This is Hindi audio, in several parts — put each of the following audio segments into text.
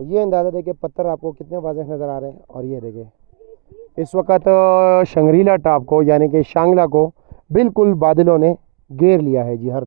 ये अंदाज़ा देखिए पत्थर आपको कितने वाज़ेह नज़र आ रहे हैं। और ये देखिए इस वक्त शंग्रीला टॉप को यानी कि शांगला को बिल्कुल बादलों ने घेर लिया है जी। हर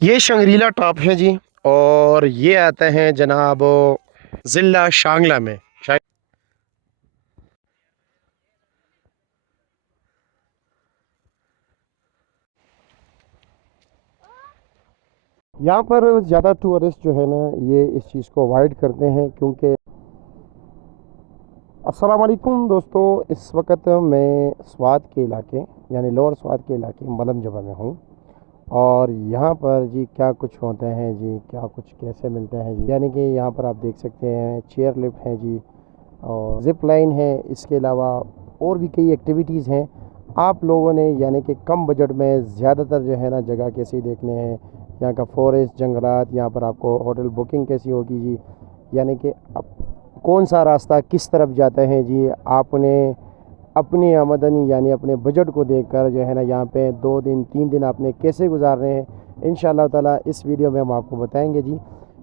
ये शंग्रीला टॉप है जी और ये आते हैं जनाब ज़िला शांगला में। यहाँ पर ज़्यादा टूरिस्ट जो है ना ये इस चीज़ को अवॉइड करते हैं क्योंकि अस्सलाम वालेकुम दोस्तों, इस वक्त मैं स्वात के इलाके यानी लोअर स्वात के इलाके मलम जबा में हूँ। और यहाँ पर जी क्या कुछ होते हैं जी, क्या कुछ कैसे मिलते हैं जी, यानी कि यहाँ पर आप देख सकते हैं चेयर लिफ्ट है जी और ज़िप लाइन है। इसके अलावा और भी कई एक्टिविटीज़ हैं। आप लोगों ने यानी कि कम बजट में ज़्यादातर जो है ना जगह कैसी देखने हैं, यहाँ का फॉरेस्ट जंगलात, यहाँ पर आपको होटल बुकिंग कैसी होगी जी, यानी कि कौन सा रास्ता किस तरफ जाता है जी, आपने अपनी आमदनी यानी अपने बजट को देखकर जो है ना यहाँ पे 2 दिन 3 दिन आपने कैसे गुजारने हैं, इंशाल्लाह ताला इस वीडियो में हम आपको बताएंगे जी।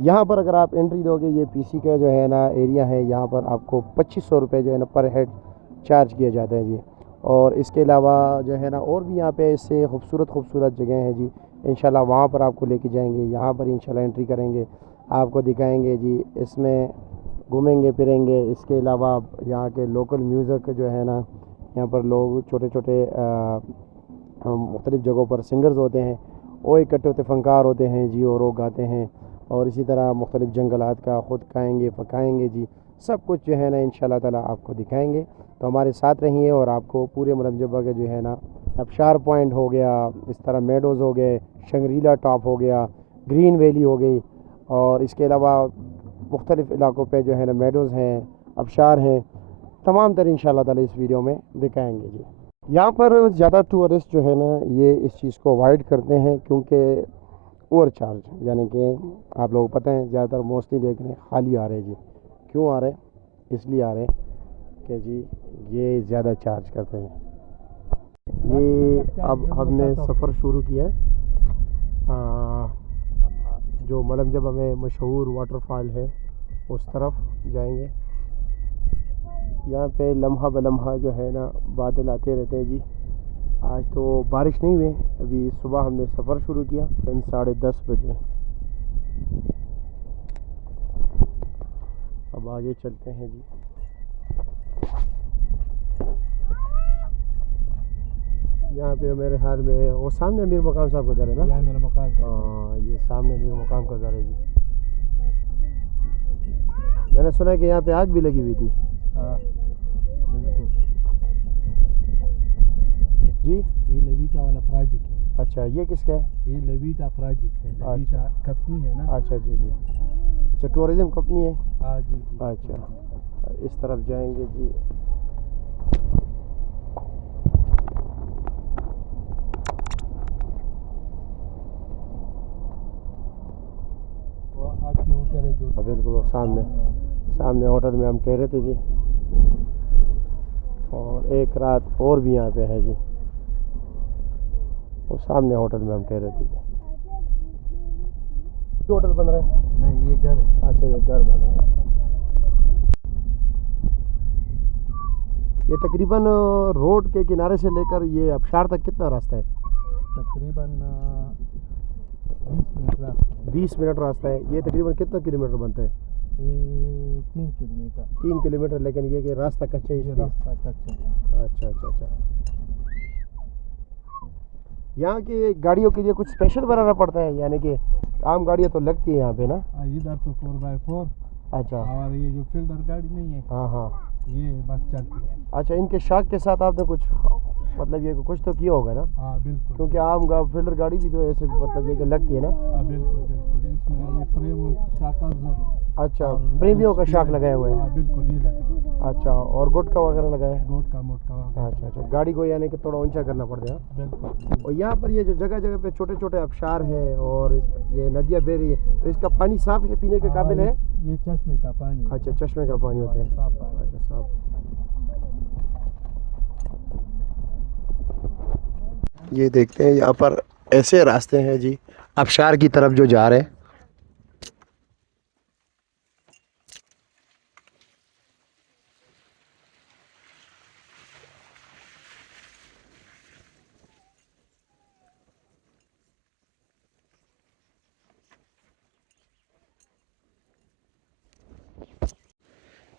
यहाँ पर अगर आप एंट्री दोगे, ये पीसी का जो है ना एरिया है, यहाँ पर आपको 2500 रुपये जो है ना पर हेड चार्ज किया जाता है जी। और इसके अलावा जो है ना और भी यहाँ पे इससे खूबसूरत जगह हैं जी, इंशाल्लाह वहाँ पर आपको लेके जाएंगे। यहाँ पर इंशाल्लाह एंट्री करेंगे, आपको दिखाएंगे जी, इसमें घूमेंगे फिरेंगे। इसके अलावा यहाँ के लोकल म्यूज़िक जो है ना, यहाँ पर लोग छोटे छोटे मुख्तलिफ़ जगहों पर सिंगर्स होते हैं, वो इकट्ठे होते फ़नकार होते हैं जी और वो गाते हैं। और इसी तरह मुख्तलिफ़ जंगलात का ख़ुद खाएँगे पकाएँगे जी, सब कुछ जो है ना इंशाल्लाह ताला आपको दिखाएंगे। तो हमारे साथ रहिए और आपको पूरे मुलमजबा के जो है ना अबशार पॉइंट हो गया, इस तरह मेडोज़ हो गए, शंग्रीला टॉप हो गया, ग्रीन वैली हो गई, और इसके अलावा मुख्तलिफ़ इलाकों पे जो है ना मेडोज़ हैं, अबशार हैं, तमाम तर इंशाल्लाह ताला इस वीडियो में दिखाएंगे जी। यहाँ पर ज़्यादा टूरिस्ट जो है ना ये इस चीज़ को अवॉइड करते हैं क्योंकि ओवर चार्ज, यानी कि आप लोगों को पता है ज़्यादातर मोस्टली देख रहे हैं खाली आ रहे हैं जी। क्यों आ रहे हैं? इसलिए आ रहे हैं कि जी ये ज़्यादा चार्ज करते हैं। ये अब हमने सफ़र शुरू किया है जो मलमजबा में मशहूर वाटरफॉल है उस तरफ जाएंगे। यहाँ पे लम्हा बलम्हा जो है ना बादल आते रहते हैं जी। आज तो बारिश नहीं हुई, अभी सुबह हमने सफ़र शुरू किया 10:30 बजे। अब आगे चलते हैं जी। यहाँ पे मेरे ख्याल में वो सामने अमीर मकाम साहब का घर है ना। यह मेरा मकाम का हाँ, ये सामने अमीर मकाम का घर है जी। मैंने सुना है कि यहाँ पे आग भी लगी हुई थी। हाँ बिल्कुल जी। ये लेविटा वाला प्रोजेक्ट है। अच्छा, ये किसका है? ये लेविटा प्रोजेक्ट है, लेविटा कंपनी है ना। अच्छा जी जी, अच्छा टूरिज्म कंपनी है। हाँ जी जी। अच्छा, इस तरफ जाएंगे जी। वो आपकी होटल है जो बिल्कुल वो सामने होटल में हम ठहरे थे जी। और एक रात और भी यहाँ पे है जी, वो सामने होटल में हम ठहरे थे जी। होटल बन रहा है? नहीं, ये घर है। अच्छा, ये घर बन रहा है। ये तकरीबन रोड के किनारे से लेकर ये अबशार तक कितना रास्ता है? तकरीबन 20 मिनट रास्ता है। 20 मिनट रास्ता है। ये तकरीबन कितना किलोमीटर बनता है? ये 3 किलोमीटर। 3 किलोमीटर, लेकिन ये कि रास्ता कच्चा है ये इसलिए। रास्ता कच्चा है। अच्छा। यहाँ की गाड़ियों के लिए कुछ स्पेशल बनाना पड़ता है, यानी कि आम गाड़ियाँ तो लगती है यहाँ पे ना। इधर तो 4x4। अच्छा। और ये जो फील्डर गाड़ी नहीं है, हाँ, ये बस चलती है। अच्छा, इनके शाक के साथ आपने कुछ मतलब ये कुछ तो किया होगा ना? हाँ बिल्कुल, क्योंकि आम फील्डर गाड़ी भी तो ऐसे मतलब ये कि लगती है ना। हाँ बिल्कुल, इसमें ये फ्रेम शाका है। अच्छा, प्रेमियों का शाक लगाया हुआ है। हाँ बिल्कुल, ये लगा हुआ है। अच्छा, और गुटका वगैरह लगाया है? मोटका वगैरह। अच्छा, गाड़ी को यानी कि थोड़ा ऊंचा करना पड़ता है। बिल्कुल। और यहाँ पर ये जो जगह जगह पे छोटे छोटे आबशार हैं और ये नदियाँ बह रही है, तो इसका पानी साफ है, पीने के काबिल है? ये चश्मे का पानी। अच्छा, चश्मे का पानी होता है। साफ पानी। अच्छा, साफ। ये देखते हैं यहाँ पर ऐसे रास्ते हैं जी आबशार की तरफ जो जा रहे हैं।